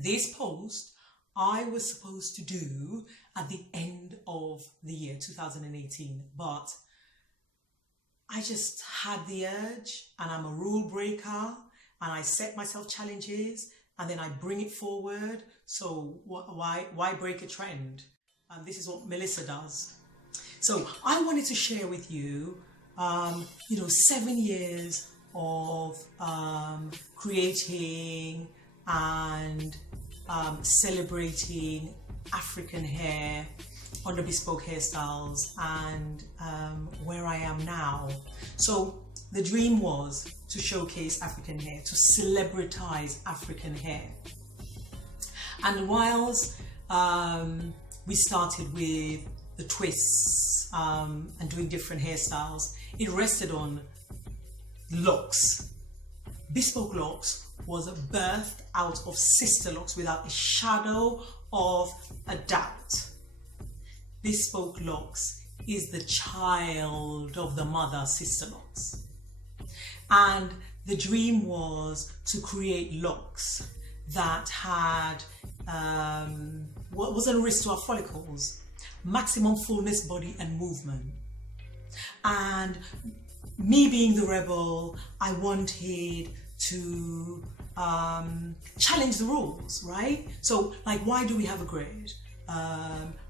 This post I was supposed to do at the end of the year 2018, but I just had the urge, and I'm a rule breaker, and I set myself challenges and then I bring it forward. So why break a trend? And this is what Melissa does. So I wanted to share with you, 7 years of creating and celebrating African hair under Bespoke hairstyles, and where I am now. So the dream was to showcase African hair, to celebritize African hair. And whilst we started with the twists and doing different hairstyles, it rested on locks. Bespoke locks was birthed out of sister locks without a shadow of a doubt. Bespoke locks is the child of the mother sister locks. And the dream was to create locks that had what was a risk to our follicles, maximum fullness, body and movement. And me being the rebel, I wanted to challenge the rules, right? So like, why do we have a grid?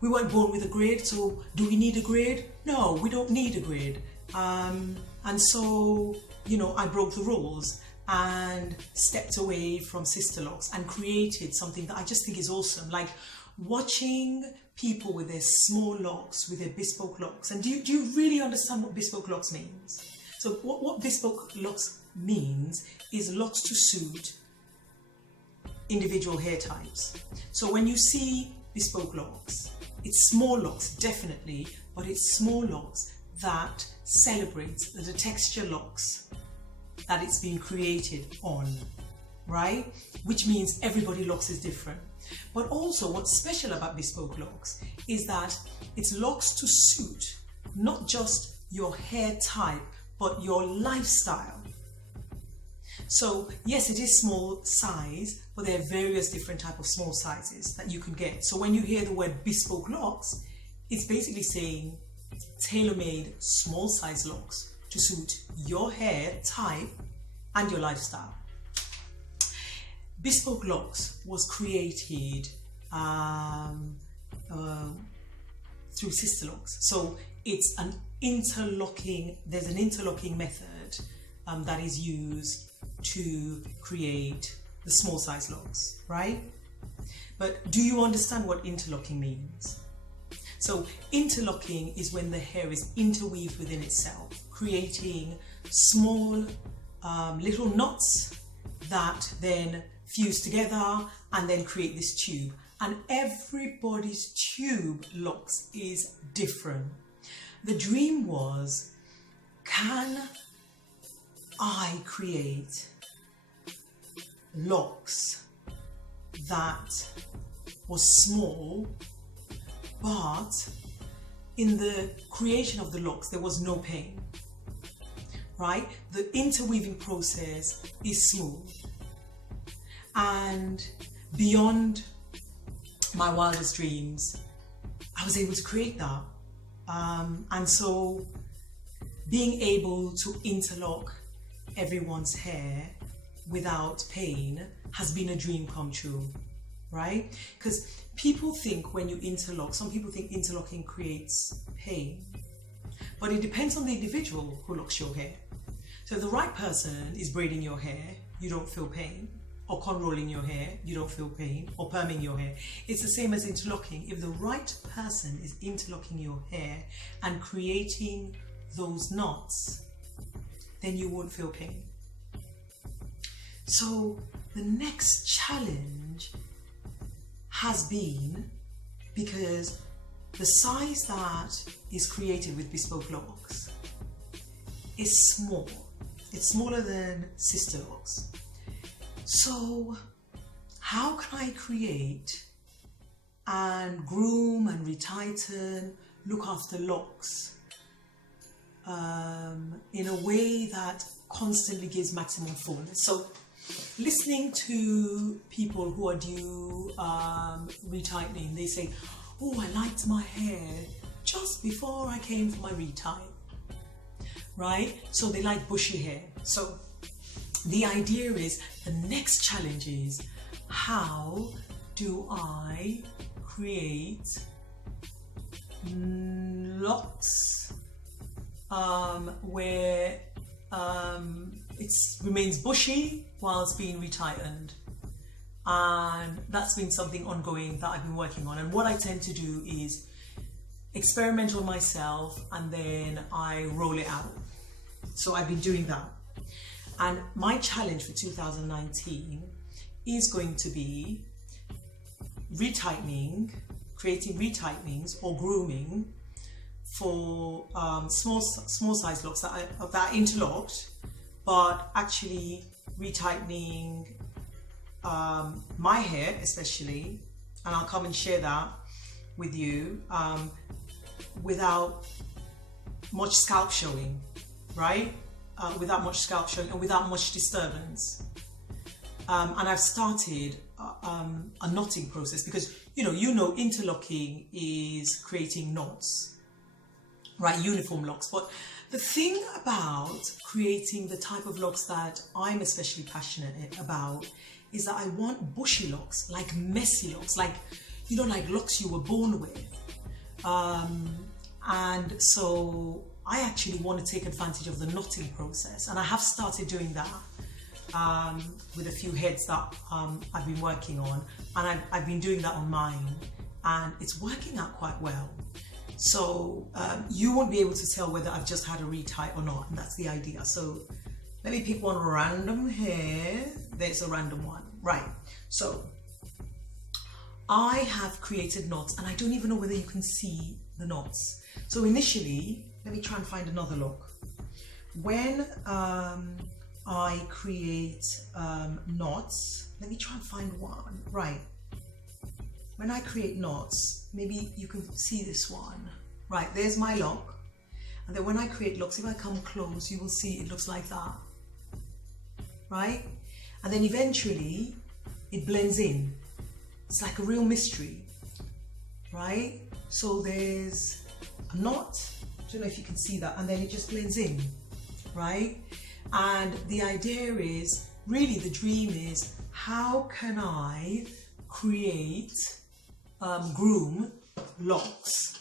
We weren't born with a grid, so do we need a grid? No, we don't need a grid. And so, I broke the rules and stepped away from sister locks and created something that I just think is awesome. Like watching people with their small locks, with their bespoke locks. And do you really understand what bespoke locks means? So what bespoke locks means is locks to suit individual hair types. So when you see bespoke locks, it's small locks, definitely, but it's small locks that celebrates the texture locks that it's been created on, right? Which means everybody locks is different. But also what's special about bespoke locks is that it's locks to suit not just your hair type, but your lifestyle. So yes, it is small size, but there are various different types of small sizes that you can get. So when you hear the word bespoke locks, it's basically saying tailor-made small size locks to suit your hair type and your lifestyle. Bespoke locks was created through sister locks. So it's there's an interlocking method that is used to create the small size locks, right? But do you understand what interlocking means? So interlocking is when the hair is interweaved within itself, creating small little knots that then fuse together and then create this tube. And everybody's tube locks is different. The dream was, can I create locks that was small, but in the creation of the locks there was no pain, right? The interweaving process is smooth, and beyond my wildest dreams, I was able to create that. And so being able to interlock everyone's hair without pain has been a dream come true, right? Because people think when you interlock, some people think interlocking creates pain, but it depends on the individual who locks your hair. So if the right person is braiding your hair, you don't feel pain, or cornrolling your hair, you don't feel pain, or perming your hair. It's the same as interlocking. If the right person is interlocking your hair and creating those knots, then you won't feel pain. So the next challenge has been, because the size that is created with bespoke locks is small. It's smaller than sister locks. So how can I create and groom and retighten, look after locks in a way that constantly gives maximum fullness? So listening to people who are due retightening, they say, oh, I liked my hair just before I came for my retight, right? So they like bushy hair. So the idea is, the next challenge is, how do I create locks where it remains bushy whilst being retightened? And that's been something ongoing that I've been working on. And what I tend to do is experiment on myself and then I roll it out. So I've been doing that. And my challenge for 2019 is going to be retightening, creating retightenings or grooming for small size locks that are interlocked, but actually retightening my hair especially, and I'll come and share that with you, without much scalp showing, right? Without much scalp showing and without much disturbance. And I've started a knotting process because you know interlocking is creating knots, right? Uniform locks. But the thing about creating the type of locks that I'm especially passionate about is that I want bushy locks, like messy locks, like like locks you were born with. And so I actually want to take advantage of the knotting process, and I have started doing that with a few heads that I've been working on, and I've been doing that on mine, and it's working out quite well. So you won't be able to tell whether I've just had a retight or not, and that's the idea. So let me pick one random here. There's a random one, right? So I have created knots, and I don't even know whether you can see the knots. So initially, let me try and find another lock. When I create knots, let me try and find one, right? When I create knots, maybe you can see this one, right? There's my lock. And then when I create locks, if I come close, you will see it looks like that, right? And then eventually it blends in. It's like a real mystery, right? So there's a knot, I don't know if you can see that, and then it just blends in, right? And the idea is, really the dream is, how can I create groom locks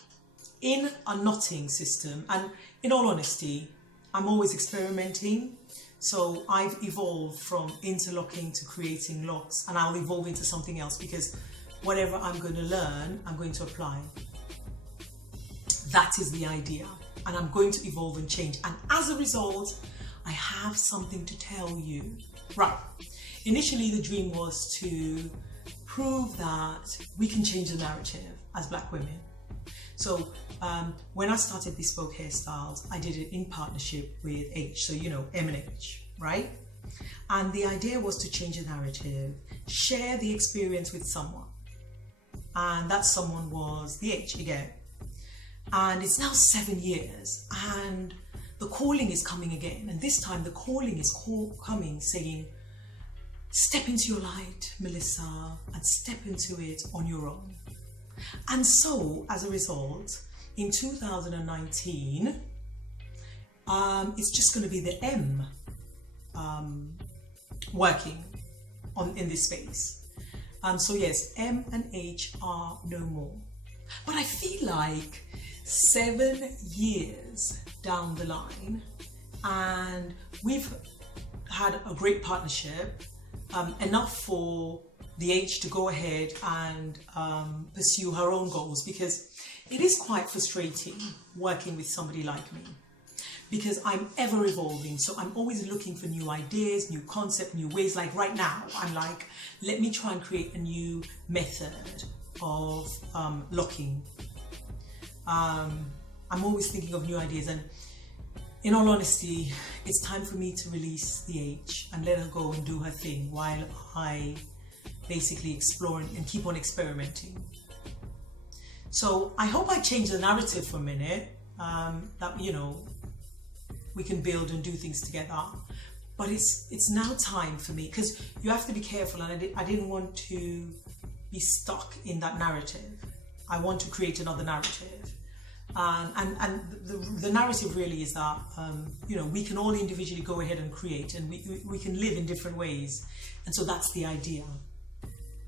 in a knotting system? And in all honesty, I'm always experimenting. So I've evolved from interlocking to creating locks, and I'll evolve into something else, because whatever I'm going to learn, I'm going to apply. That is the idea, and I'm going to evolve and change. And as a result, I have something to tell you. Right. Initially, the dream was to prove that we can change the narrative as Black women. So when I started Bespoke Hairstyles, I did it in partnership with H, so M&H, right? And the idea was to change the narrative, share the experience with someone. And that someone was the H again. And it's now 7 years, and the calling is coming again. And this time the calling is coming saying, step into your light, Melissa, and step into it on your own. And so, as a result, in 2019, it's just going to be the M working in this space. So yes, M and H are no more. But I feel like 7 years down the line, and we've had a great partnership, enough for the H to go ahead and pursue her own goals, because it is quite frustrating working with somebody like me, because I'm ever evolving. So I'm always looking for new ideas, new concepts, new ways. Like right now, I'm like, let me try and create a new method of locking. I'm always thinking of new ideas, and in all honesty, it's time for me to release the H and let her go and do her thing while I basically explore and keep on experimenting. So I hope I change the narrative for a minute, that we can build and do things together. but it's now time for me, because you have to be careful, and I didn't want to be stuck in that narrative. I want to create another narrative. And the narrative really is that, we can all individually go ahead and create, and we can live in different ways. And so that's the idea,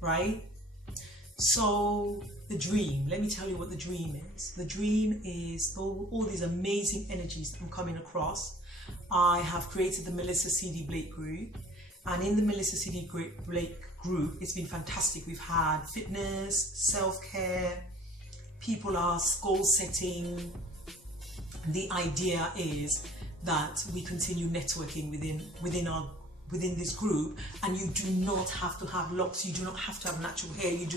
right? So the dream, let me tell you what the dream is. The dream is all these amazing energies that I'm coming across. I have created the Melissa C.D. Blake group. And in the Melissa C.D. Blake group, it's been fantastic. We've had fitness, self-care, people are goal setting. The idea is that we continue networking within this group, and you do not have to have locks, you do not have to have natural hair, you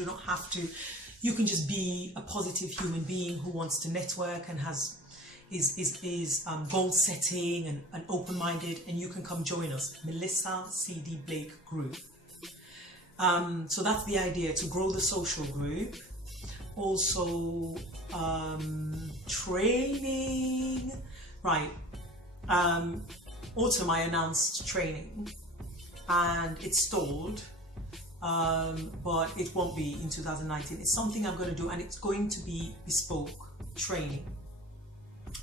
can just be a positive human being who wants to network and is goal setting and open-minded, and you can come join us, Melissa C.D. Blake group. So that's the idea, to grow the social group. Also training, right? Autumn I announced training and it's stalled, but it won't be in 2019. It's something I'm going to do, and it's going to be bespoke training,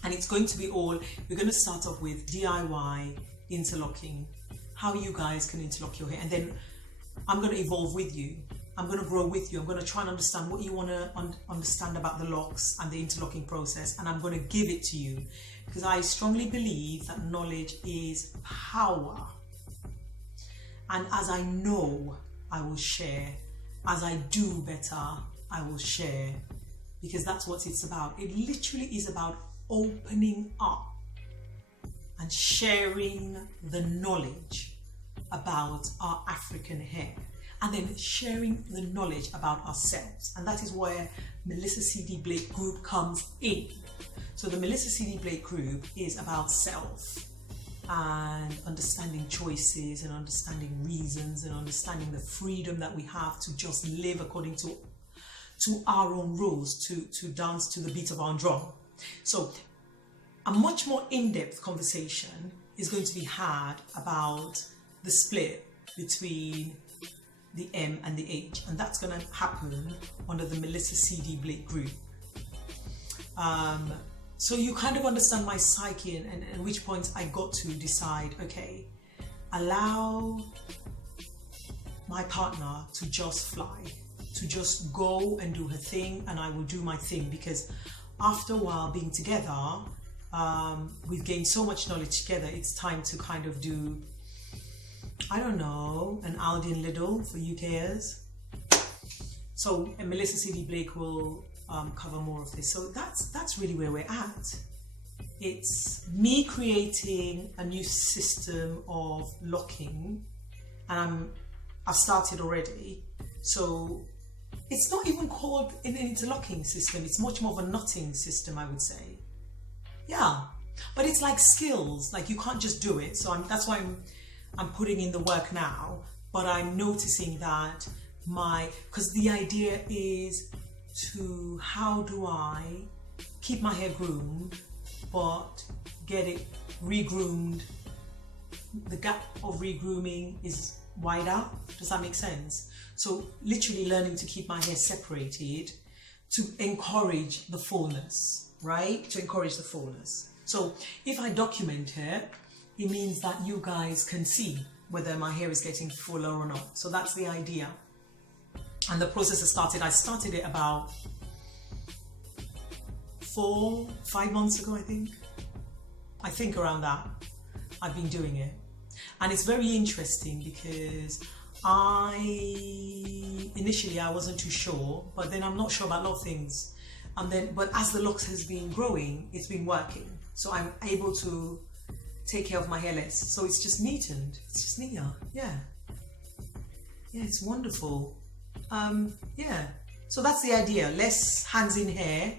and it's going to be we're going to start off with DIY interlocking, how you guys can interlock your hair, and then I'm going to evolve with you. I'm going to grow with you. I'm going to try and understand what you want to understand about the locks and the interlocking process, and I'm going to give it to you, because I strongly believe that knowledge is power. And as I know, I will share. As I do better, I will share, because that's what it's about. It literally is about opening up and sharing the knowledge about our African hair, and then sharing the knowledge about ourselves. And that is where Melissa C.D. Blake group comes in. So the Melissa C.D. Blake group is about self and understanding choices and understanding reasons and understanding the freedom that we have to just live according to our own rules, to dance to the beat of our own drum. So a much more in-depth conversation is going to be had about the split between the M and the H, and that's going to happen under the Melissa C.D. Blake group. So you kind of understand my psyche and which points I got to decide, okay, allow my partner to just fly, to just go and do her thing, and I will do my thing, because after a while being together, we've gained so much knowledge together. It's time to kind of do, I don't know, an Aldi and Lidl for UKers. So Melissa C.D. Blake will cover more of this. So that's really where we're at. It's me creating a new system of locking, and I've started already. So it's not even called an interlocking system. It's much more of a knotting system, I would say. Yeah, but it's like skills. Like, you can't just do it. So that's why I'm putting in the work now. But I'm noticing that because the idea is how do I keep my hair groomed but get it regroomed? The gap of regrooming is wider. Does that make sense? So literally learning to keep my hair separated to encourage the fullness, right? To encourage the fullness. So if I document it, it means that you guys can see whether my hair is getting fuller or not. So that's the idea. And the process has started. I started it about 4-5 months ago, I think around that. I've been doing it, and it's very interesting because initially I wasn't too sure, but then I'm not sure about a lot of things, but as the locks has been growing, it's been working, so I'm able to take care of my hair less. So it's just neatened. It's just neater. Yeah, it's wonderful. So that's the idea. Less hands in hair.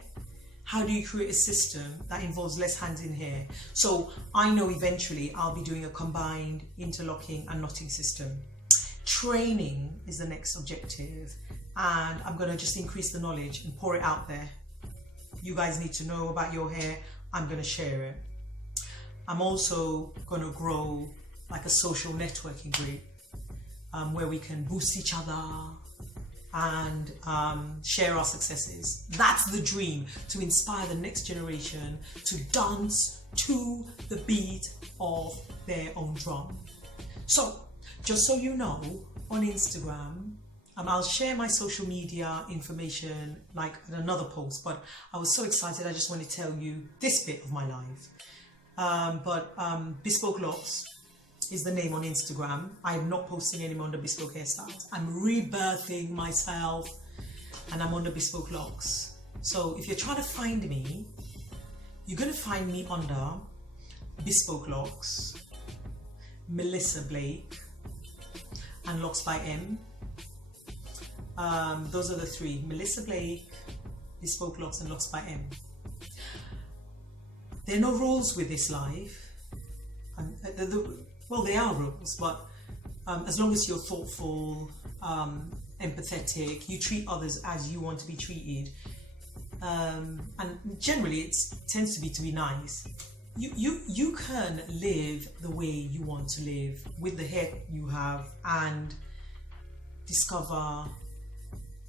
How do you create a system that involves less hands in hair? So I know eventually I'll be doing a combined interlocking and knotting system. Training is the next objective, and I'm going to just increase the knowledge and pour it out there. You guys need to know about your hair. I'm going to share it. I'm also going to grow like a social networking group where we can boost each other and share our successes. That's the dream, to inspire the next generation to dance to the beat of their own drum. So, just so you know, on Instagram, I'll share my social media information like in another post, but I was so excited I just want to tell you this bit of my life. Bespoke Locks is the name on Instagram. I'm not posting anymore under Bespoke Hairstyles. I'm rebirthing myself and I'm under Bespoke Locks. So if you're trying to find me, you're going to find me under Bespoke Locks, Melissa Blake, and Locks by M. Those are the three: Melissa Blake, Bespoke Locks, and Locks by M. There are no rules with this life. Well, there are rules, but as long as you're thoughtful, empathetic, you treat others as you want to be treated, and generally it tends to be nice. You can live the way you want to live with the hair you have and discover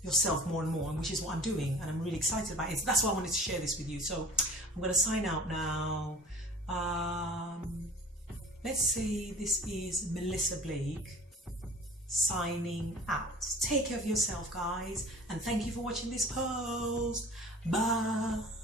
yourself more and more, and which is what I'm doing, and I'm really excited about it. So that's why I wanted to share this with you. So I'm going to sign out now. Let's say this is Melissa Blake signing out. Take care of yourself, guys, and thank you for watching this post. Bye.